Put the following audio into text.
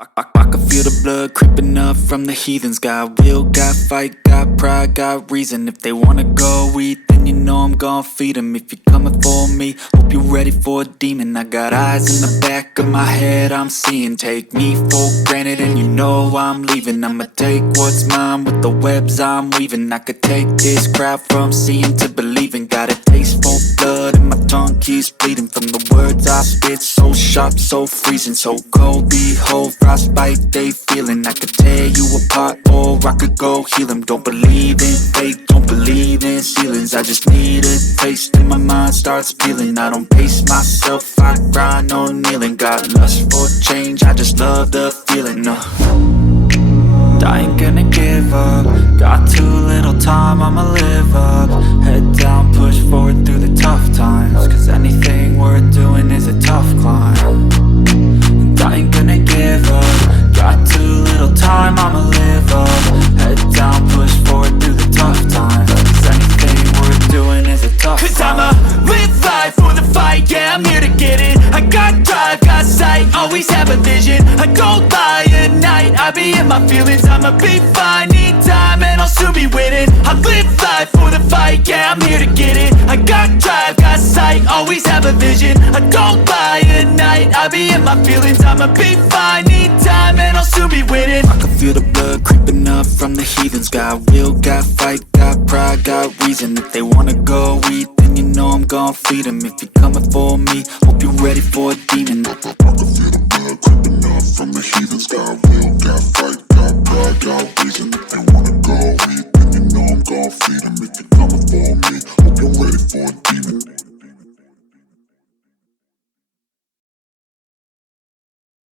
I can feel the blood creeping up from the heathens. Got will, got fight, got pride, got reason. If they wanna go eat, then you know I'm gon' feed them. If you're coming for me, hope you're ready for a demon. I got eyes in the back of my head, I'm seeing. Take me for granted and you know I'm leaving. I'ma take what's mine with the webs I'm weaving. I could take this crowd from seeing to believing. Got a taste for blood and my tongue keeps bleeding from the words I spit. So sharp, so freezing, so cold. Behold, frostbite they feeling. I could tear you apart or I could go heal them. Don't believe in fate, don't believe in ceilings. I just need a taste and my mind starts peeling. I don't pace myself, I grind on kneeling. Got lust for change, I just love the feeling. I ain't gonna give up. Got too little time, I'ma live up. Head down, push forward through the tough times. Cause anything worth doing is a tough climb. And I ain't gonna give up. Got too little time, I'ma live up. Head down, push forward through the tough times. Cause anything worth doing is a tough climb. Cause I'ma live life for the fight, yeah, I'm here to get it. I got drive, got sight, always have a vision. I don't lie at night, I be in my feelings. I'ma be fine, need time and I'll soon be winning. I live life for the fight, yeah, I'm here to get it. I got drive, got sight, always have a vision. I don't lie at night, I be in my feelings. I'ma be fine, need time and I'll soon be winning. I can feel the blood creeping up from the heathens. Got will, got fight, got pride, got reason. If they wanna go eat, then you know I'm gon' feed them. If you're coming for me, hope you're ready for a demon. I can feel the blood creeping up from the heathens. Got will, got fight, got pride, got reason.